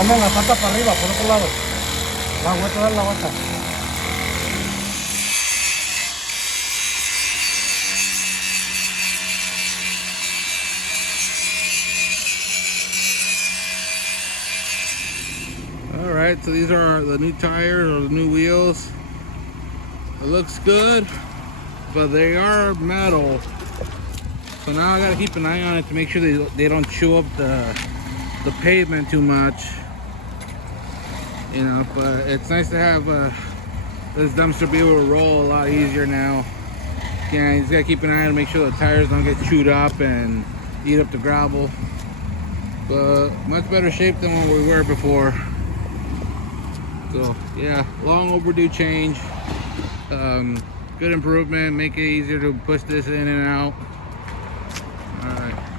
Ponen la pata para arriba, por otro lado. La vuelta, dale la vuelta. All right, so these are the new tires or the new wheels. It looks good, but they are metal. So now I gotta keep an eye on it to make sure they don't chew up the pavement too much. You know, but it's nice to have this dumpster be able to roll a lot easier now. Yeah, you just gotta keep an eye on it to make sure the tires don't get chewed up and eat up the gravel. But much better shape than what we were before. So yeah, long overdue change. Good improvement, make it easier to push this in and out. All right.